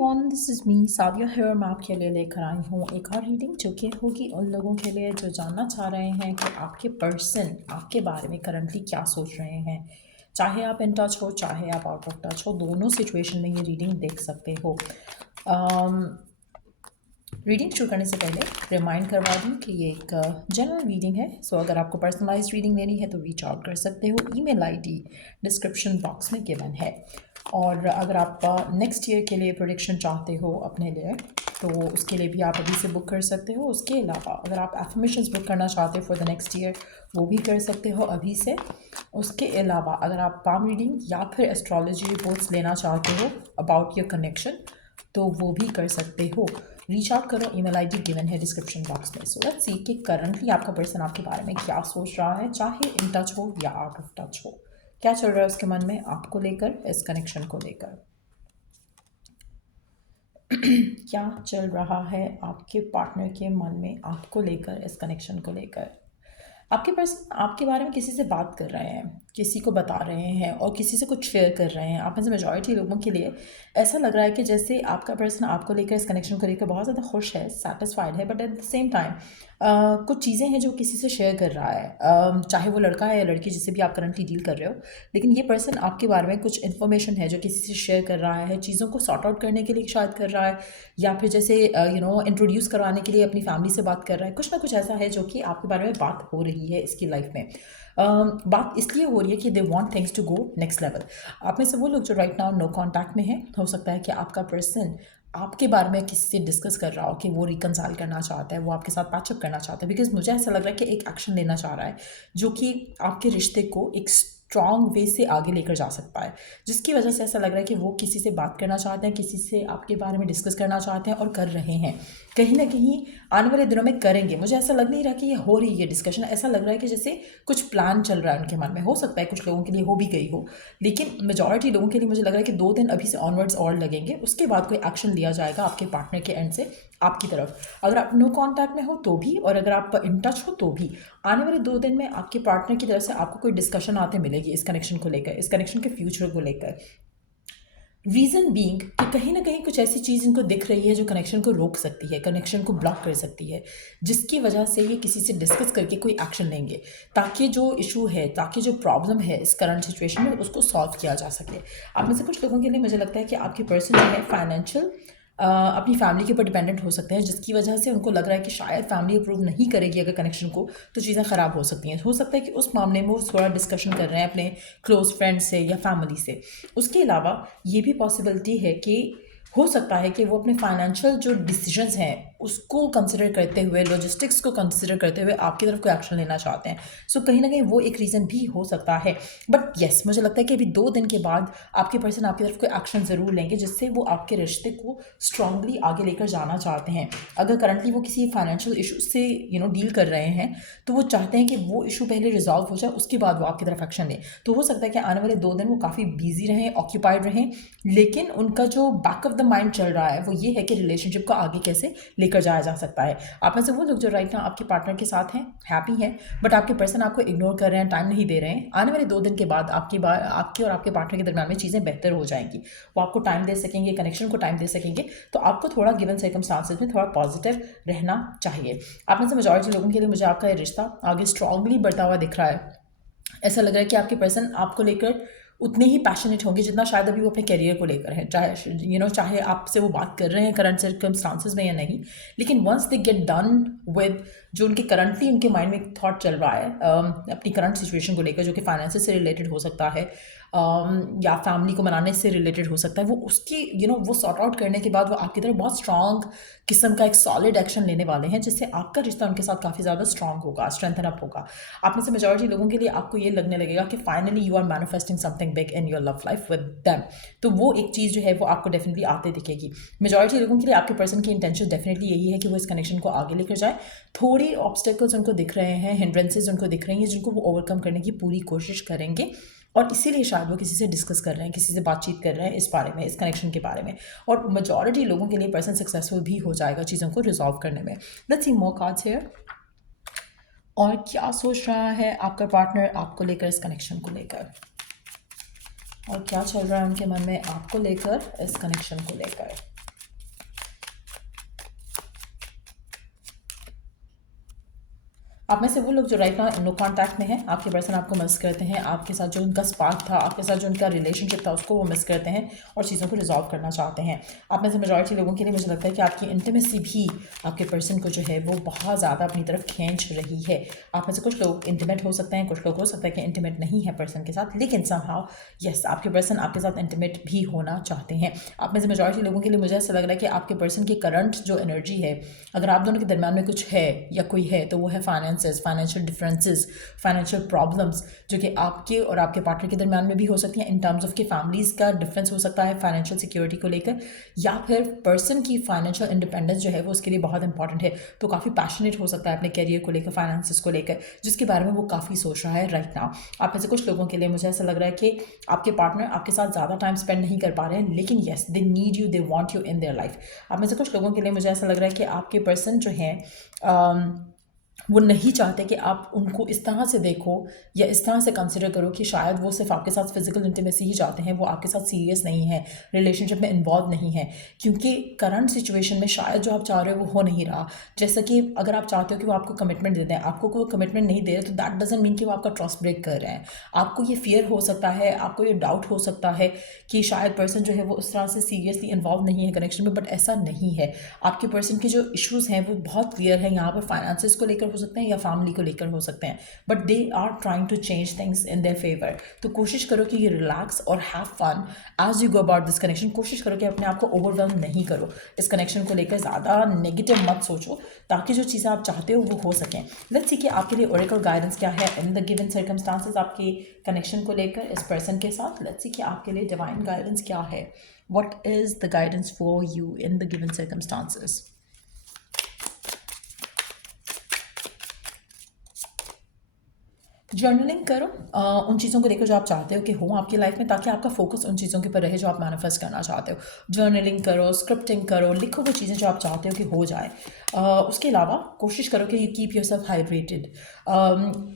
Everyone, this is me Sadia here. मैं आपके लिए लेकर आई हूँ एक और रीडिंग जो कि होगी उन लोगों के लिए जो जानना चाह रहे हैं कि आपके पर्सन आपके बारे में करंटली क्या सोच रहे हैं। चाहे आप इन टच हो, चाहे आप आउट ऑफ टच हो, दोनों सिचुएशन में ये रीडिंग देख सकते हो। रीडिंग शुरू करने से पहले रिमाइंड करवा दूँ कि ये एक जनरल रीडिंग है। सो अगर आपको पर्सनलाइज रीडिंग लेनी है तो रीच आउट कर सकते हो। ईमेल आईडी डिस्क्रिप्शन बॉक्स में गिवन है। और अगर आप नेक्स्ट ईयर के लिए प्रोडिक्शन चाहते हो अपने लिए तो उसके लिए भी आप अभी से बुक कर सकते हो। उसके अलावा अगर आप एफर्मेशंस बुक करना चाहते हो फॉर द नेक्स्ट ईयर वो भी कर सकते हो अभी से। उसके अलावा अगर आप पाम रीडिंग या फिर एस्ट्रोलॉजी रिपोर्ट्स लेना चाहते हो अबाउट योर कनेक्शन तो वो भी कर सकते हो। रीच आउट करो, ईमेल आईडी गिवन है डिस्क्रिप्शन बॉक्स में। सो लेट्स सी कि करंटली आपका पर्सन आपके बारे में क्या सोच रहा है, चाहे इन टच हो या आउट ऑफ टच हो। क्या चल रहा है उसके मन में आपको लेकर, इस कनेक्शन को लेकर। क्या चल रहा है आपके पार्टनर के मन में आपको लेकर, इस कनेक्शन को लेकर। आपके पर्सन आपके बारे में किसी से बात कर रहे हैं, किसी को बता रहे हैं और किसी से कुछ शेयर कर रहे हैं। आप में से मेजॉरिटी लोगों के लिए ऐसा लग रहा है कि जैसे आपका पर्सन आपको लेकर, इस कनेक्शन को लेकर बहुत ज़्यादा खुश है, सेटिस्फाइड है, but at the same time कुछ चीज़ें हैं जो किसी से शेयर कर रहा है। चाहे वो लड़का है या लड़की, जिससे भी आप करंटली डील कर रहे हो, लेकिन ये पर्सन आपके बारे में कुछ इन्फॉर्मेशन है जो किसी से शेयर कर रहा है, चीज़ों को सॉर्ट आउट करने के लिए शायद कर रहा है, या फिर जैसे इंट्रोड्यूस करवाने के लिए अपनी फैमिली से बात कर रहा है। कुछ ना कुछ ऐसा है जो कि आपके बारे में बात हो रही है इसकी लाइफ में। बात इसलिए हो रही है कि they want things to go next level. आप में से वो लोग जो राइट नाउ नो कांटेक्ट में हैं, हो सकता है कि आपका पर्सन आपके बारे में किसी से डिस्कस कर रहा हो कि वो रिकनसाइल करना चाहता है, वो आपके साथ पैचअप करना चाहता है। बिकॉज मुझे ऐसा लग रहा है कि एक एक्शन लेना चाह रहा है जो कि आपके रिश्ते को एक स्ट्रॉन्ग वे से आगे लेकर जा सकता है, जिसकी वजह से ऐसा लग रहा है कि वो किसी से बात करना चाहते हैं, किसी से आपके बारे में डिस्कस करना चाहते हैं और कर रहे हैं। कहीं ना कहीं आने वाले दिनों में करेंगे। मुझे ऐसा लग नहीं रहा कि ये हो रही है डिस्कशन। ऐसा लग रहा है कि जैसे कुछ प्लान चल रहा है उनके मन में। हो सकता है कुछ लोगों के लिए हो भी गई हो, लेकिन मेजॉरिटी लोगों के लिए मुझे लग रहा है कि 2 दिन अभी से ऑनवर्ड्स और लगेंगे। उसके बाद कोई एक्शन लिया जाएगा आपके पार्टनर के एंड से आपकी तरफ। अगर आप नो कांटेक्ट में हो तो भी, और अगर आप इन टच हो तो भी, आने वाले 2 दिन में आपके पार्टनर की तरफ से आपको कोई डिस्कशन आते मिलेगी इस कनेक्शन को लेकर, इस कनेक्शन के फ्यूचर को लेकर। रीज़न बीइंग कि कहीं ना कहीं कुछ ऐसी चीज़ इनको दिख रही है जो कनेक्शन को रोक सकती है, कनेक्शन को ब्लॉक कर सकती है, जिसकी वजह से ये किसी से डिस्कस करके कोई एक्शन लेंगे ताकि जो इशू है, ताकि जो प्रॉब्लम है इस करंट सिचुएशन में, उसको सॉल्व किया जा सके। आप में से कुछ लोगों के लिए मुझे लगता है कि आपके पर्सन जो है फाइनेंशियल अपनी फैमिली के ऊपर डिपेंडेंट हो सकते हैं, जिसकी वजह से उनको लग रहा है कि शायद फैमिली अप्रूव नहीं करेगी अगर कनेक्शन को, तो चीज़ें ख़राब हो सकती हैं। हो सकता है कि उस मामले में वो थोड़ा डिस्कशन कर रहे हैं अपने क्लोज फ्रेंड से या फैमिली से। उसके अलावा ये भी पॉसिबिलिटी है कि हो सकता है कि वो अपने फाइनेंशियल जो डिसीजंस हैं उसको कंसिडर करते हुए, लॉजिस्टिक्स को कंसिडर करते हुए आपकी तरफ कोई एक्शन लेना चाहते हैं। सो कहीं ना कहीं वो एक रीज़न भी हो सकता है। बट येस, मुझे लगता है कि अभी 2 दिन के बाद आपके पर्सन आपकी तरफ कोई एक्शन ज़रूर लेंगे जिससे वो आपके रिश्ते को स्ट्रांगली आगे लेकर जाना चाहते हैं। अगर करंटली वो किसी फाइनेंशियल इशू से डील कर रहे हैं तो वो चाहते हैं कि वो इशू पहले रिजॉल्व हो जाए, उसके बाद वो आपकी तरफ एक्शन लें। तो हो सकता है कि आने वाले 2 दिन वो काफ़ी बिजी रहें, ऑक्यूपाइड रहें, लेकिन उनका जो बैक ऑफ द माइंड चल रहा है वो ये है कि रिलेशनशिप को आगे कैसे लेकर जाया जा सकता है। आप में से वो लोग जो राइट नाउ आपके पार्टनर के साथ हैं, हैप्पी हैं, बट आपके पर्सन आपको इग्नोर कर रहे हैं, टाइम नहीं दे रहे हैं, आने वाले 2 दिन के बाद आपके और आपके पार्टनर के दरमियान में चीज़ें बेहतर हो जाएंगी। वो आपको टाइम दे सकेंगे, कनेक्शन को टाइम दे सकेंगे। तो आपको थोड़ा गिवन सर्कमस्टांसेस में थोड़ा पॉजिटिव रहना चाहिए। आप में से मेजॉरिटी लोगों के लिए मुझे आपका ये रिश्ता आगे स्ट्रांगली बढ़ता हुआ दिख रहा है। ऐसा लग रहा है कि आपके पर्सन आपको लेकर उतने ही पैशनेट होंगे जितना शायद अभी वो अपने करियर को लेकर है। चाहे आपसे वो बात कर रहे हैं करंट सर्कमस्टांसेस में या नहीं, लेकिन once they get done with जो उनके करंटली उनके माइंड में एक थॉट चल रहा है अपनी करंट सिचुएशन को लेकर, जो कि फाइनेंस से रिलेटेड हो सकता है या फैमिली को मनाने से रिलेटेड हो सकता है, वो उसकी वो सॉर्ट आउट करने के बाद वो आपकी तरफ बहुत स्ट्रॉन्ग किस्म का एक सॉलिड एक्शन लेने वाले हैं, जिससे आपका रिश्ता उनके साथ काफ़ी ज़्यादा स्ट्रॉन्ग होगा, स्ट्रेंथन अप होगा। आप में से मेजॉरिटी लोगों के लिए आपको ये लगने लगेगा कि finally you are manifesting something big in your love life with them. तो वो एक चीज़ जो है वो आपको डेफिनेटली आते दिखेगी। मेजॉरिटी लोगों के लिए आपके पर्सन की इंटेंशन डेफिनेटली यही है कि वो इस कनेक्शन को आगे लेकर जाए। थोड़ी ऑब्स्टेकल्स उनको दिख रहे हैं, हिंड्रेंसेज उनको दिख रही हैं, जिनको वो ओवरकम करने की पूरी कोशिश करेंगे, और इसीलिए शायद वो किसी से डिस्कस कर रहे हैं, किसी से बातचीत कर रहे हैं इस बारे में, इस कनेक्शन के बारे में। और मेजॉरिटी लोगों के लिए पर्सन सक्सेसफुल भी हो जाएगा चीज़ों को रिजॉल्व करने में। Let's see more cards here. और क्या सोच रहा है आपका पार्टनर आपको लेकर, इस कनेक्शन को लेकर, और क्या चल रहा है उनके मन में आपको लेकर, इस कनेक्शन को लेकर। आप में से वो लोग जो राइट नाउ नो कॉन्टैक्ट में हैं, आपके पर्सन आपको मिस करते हैं, आपके साथ जो उनका स्पार्क था, आपके साथ जो उनका रिलेशनशिप था उसको वो मिस करते हैं और चीज़ों को रिजॉल्व करना चाहते हैं। आप में से मेजॉरिटी लोगों के लिए मुझे लगता है कि आपकी इंटीमेसी भी आपके पर्सन को जो है वो बहुत ज़्यादा अपनी तरफ खींच रही है। आप में से कुछ लोग इंटीमेट हो सकते हैं, कुछ लोग हो सकता है कि इंटीमेट नहीं है पर्सन के साथ, लेकिन समहाउ यस आपके पर्सन आपके साथ इंटीमेट भी होना चाहते हैं। आप में से मेजॉरिटी लोगों के लिए मुझे ऐसा लग रहा है कि आपके पर्सन की करंट जो एनर्जी है, अगर आप दोनों के दरम्यान में कुछ है या कोई है तो वो है finances, financial differences, financial problems, जो कि आपके और आपके पार्टनर के दरम्यान में भी हो सकती हैं। इन टर्म्स ऑफ कि फैमिलीज़ का डिफरेंस हो सकता है फाइनेंशियल सिक्योरिटी को लेकर, या फिर पर्सन की फाइनेंशियल इंडिपेंडेंस जो है वो उसके लिए बहुत इंपॉर्टेंट है, तो काफ़ी पैशनेट हो सकता है अपने कैरियर को लेकर, फाइनेंसिस को लेकर, जिसके बारे में वो काफ़ी सोच रहा है राइट नाउ। आप में से कुछ लोगों के लिए मुझे ऐसा लग रहा है कि आपके पार्टनर आपके साथ ज़्यादा टाइम स्पेंड नहीं कर पा रहे हैं, लेकिन yes they need you, they want you in their life. आप में से कुछ लोगों के लिए मुझे ऐसा लग रहा है कि आपके पर्सन जो हैं वो नहीं चाहते कि आप उनको इस तरह से देखो या इस तरह से कंसिडर करो कि शायद वो सिर्फ आपके साथ फिजिकल इंटीमेसी ही चाहते हैं, वो आपके साथ सीरियस नहीं है, रिलेशनशिप में इन्वॉल्व नहीं है, क्योंकि करंट सिचुएशन में शायद जो आप चाह रहे हो वो हो नहीं रहा। जैसा कि अगर आप चाहते हो कि वो आपको कमिटमेंट दे दें, आपको कोई कमिटमेंट नहीं दे रहे, तो दैट डजंट मीन कि वो आपका ट्रस्ट ब्रेक कर रहे हैं। आपको ये फियर हो सकता है, आपको ये डाउट हो सकता है कि शायद पर्सन जो है वो उस तरह से सीरियसली इन्वॉल्व नहीं है कनेक्शन में, बट ऐसा नहीं है। आपके पर्सन के जो इश्यूज़ हैं वो बहुत क्लियर है, यहाँ पर फाइनेंसिस को लेकर हो सकते हैं या फैमिली को लेकर हो सकते हैं, but they are trying to change things in their favour. तो कोशिश करो कि ये रिलैक्स और have fun as you go about this connection. कोशिश करो कि अपने आप को ओवरवेल्म नहीं करो, इस कनेक्शन को लेकर ज़्यादा नेगेटिव मत सोचो, ताकि जो चीज़ें आप चाहते हो वो हो सकें। लेट्स सी कि आपके लिए ओरेकल गाइडेंस क्या है इन द गिवन सर्कमस्टांसेस आपके कनेक्शन को लेकर इस पर्सन के साथ। लेट्स सी कि आपके लिए डिवाइन गाइडेंस क्या है। What is the guidance for you in the given circumstances. Journaling करो उन चीज़ों को लेकर जो आप चाहते हो कि हो आपकी लाइफ में, ताकि आपका फोकस उन चीज़ों के ऊपर रहे जो आप मैनिफेस्ट करना चाहते हो। जर्नलिंग करो, स्क्रिप्टिंग करो, लिखो वो चीज़ें जो आप चाहते हो कि हो जाए। उसके अलावा कोशिश करो कि you keep your self hydrated.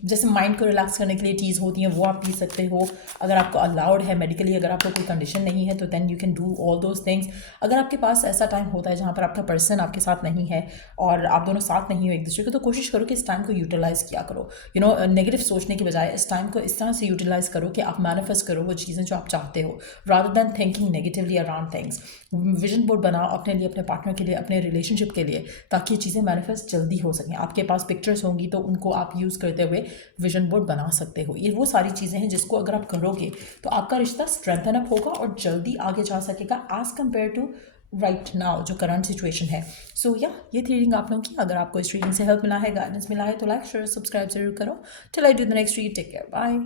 जैसे माइंड को रिलैक्स करने के लिए टीज़ होती हैं वो आप पी सकते हो, अगर आपको अलाउड है मेडिकली, अगर आपको कोई कंडीशन नहीं है तो then you can do all those things. अगर आपके पास ऐसा टाइम होता है जहाँ पर आपका पर्सन आपके साथ नहीं है और आप दोनों साथ नहीं हो एक दूसरे को, तो कोशिश करो कि इस टाइम को यूटिलाइज़ किया करो। नेगेटिव सोचने की बजाय इस टाइम को इस तरह से यूटिलाइज करो कि आप मैनिफेस्ट करो वो चीज़ें जो आप चाहते हो, rather than thinking negatively around things. Vision board बनाओ अपने लिए, अपने पार्टनर के लिए, अपने रिलेशनशिप के लिए, ताकि ये चीज़ें मैनिफेस्ट जल्दी हो सकें। आपके पास पिक्चर्स होंगी तो उनको आप यूज़ करते हुए विजन बोर्ड बना सकते हो। ये वो सारी चीज़ें हैं जिसको अगर आप करोगे तो आपका रिश्ता स्ट्रेंथन अप होगा और जल्दी आगे जा सकेगा as compare to right now जो करंट सिचुएशन है। सो या ये थी रीडिंग आप लोगों की। अगर आपको इस रीडिंग से हेल्प मिला है, गाइडेंस मिला है, तो लाइक शेयर सब्सक्राइब जरूर करो। Till I do the next read, take care, bye.